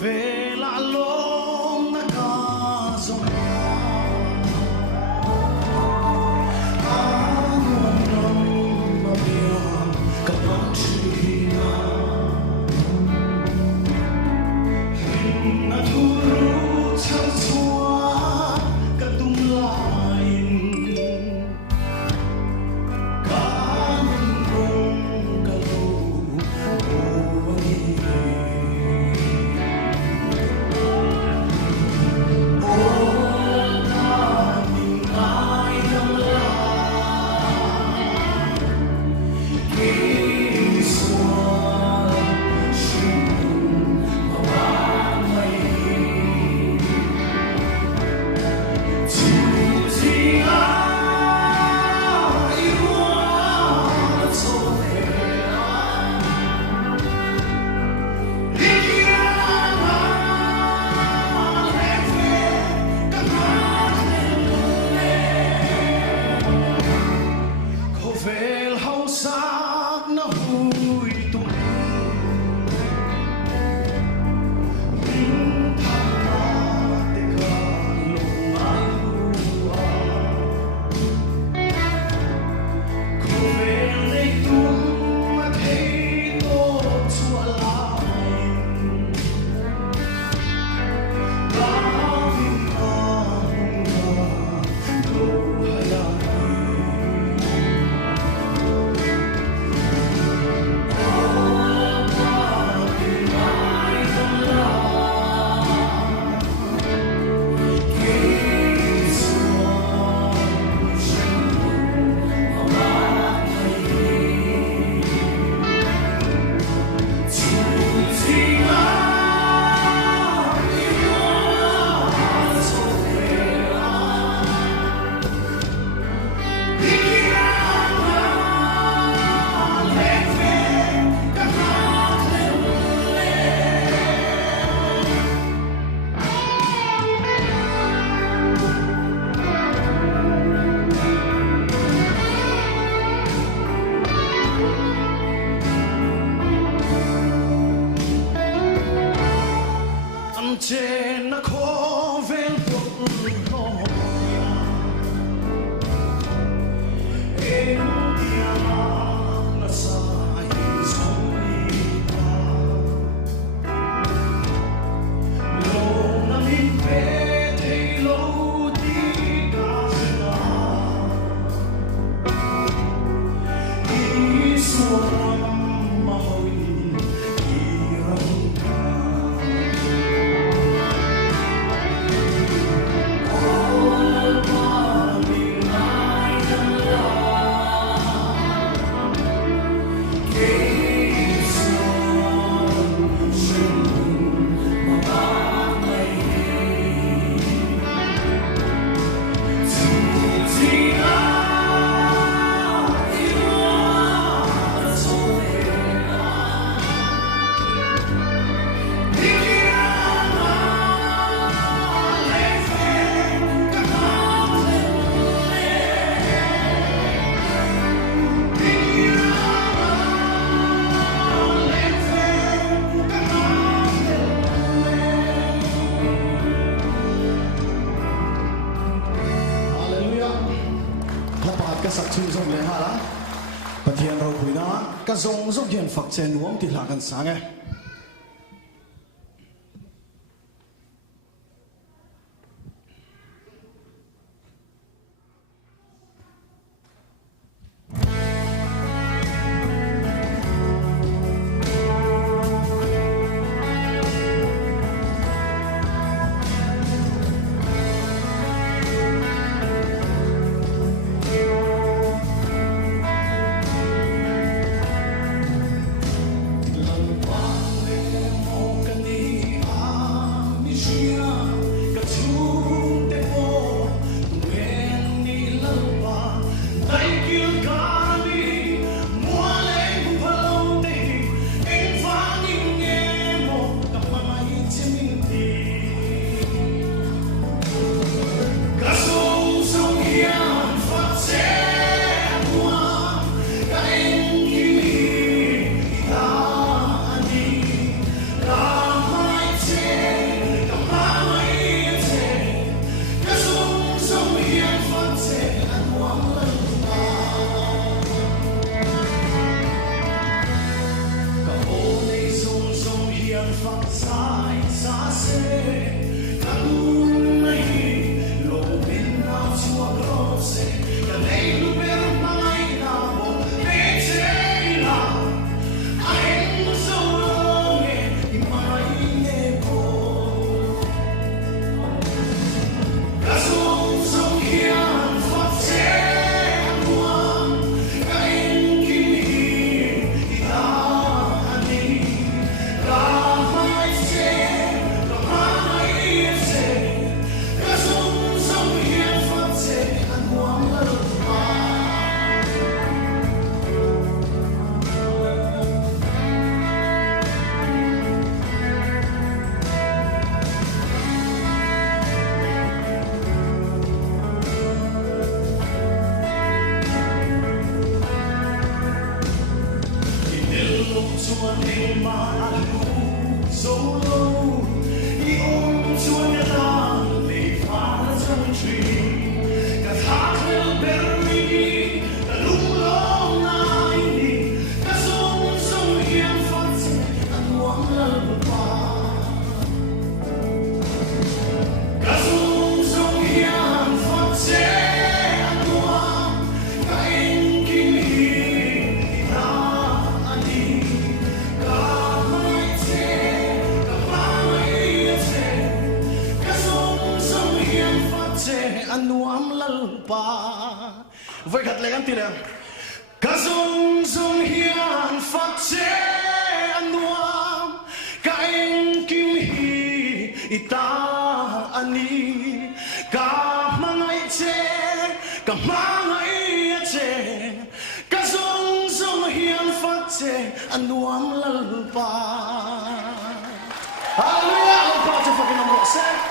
về lạ lông na ca dòng ngon nồng mà miệng cả bóng chi na hình na thu ru chẳng xóa cả tung lại cả những bông cả lù vel hau sak na hui tum min tha te ka long a ko vel nei tum ma thei to chua lai ka vin na lo haya trên nó khó ven bụng nó em tia nó sai rồi lâu năm ít về thấy lâu đi cả đi xuống mà hồi đi rong cái sắc chung giống lên hà lá, và thiền rồi quý nó cái giống giống hiện Phật trên uống thì là gần sáng nghe. Wow. phật sai xa xê cả luôn này lộ bên nào chua gro xê cả đây lúc bên mai nào bộ bê chế là anh sâu nghe mai nghe bộ cả sông sông hiền phật chế chuan in ma lu so lâu y ôm chuan nhà ta lệ pha trong tree cả thác lên berry cả lung long nai đi cả sông sông hiền phát anh hoang lơ ba cả sông sông hiền phát anh hoang cả anh kim hi ta anh đi anuam lalpa với gật lên tí nào cả dung dung hiền phát chế anuam cả anh kim hi ita ani cả mang ai chế cả mang ai chế cả dung dung hiền phát chế anuam lalpa Hallelujah, I'll part of fucking number 6